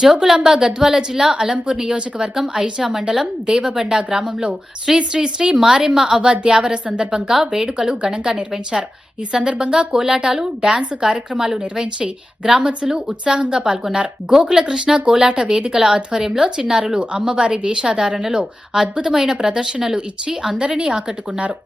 జోగులాంబ గద్వాల జిల్లా అలంపూర్ నియోజకవర్గం ఐజా మండలం దేవబండ గ్రామంలో శ్రీ శ్రీ శ్రీ మారెమ్మ అవ్వ ద్యావర సందర్భంగా వేడుకలు ఘనంగా నిర్వహించారు. ఈ సందర్భంగా కోలాటాలు, డాన్స్ కార్యక్రమాలు నిర్వహించి గ్రామస్తులు ఉత్సాహంగా పాల్గొన్నారు. గోకుల కృష్ణ కోలాట వేదికల ఆధ్వర్యంలో చిన్నారులు అమ్మవారి వేషధారణలో అద్భుతమైన ప్రదర్శనలు ఇచ్చి అందరినీ ఆకట్టుకున్నారు.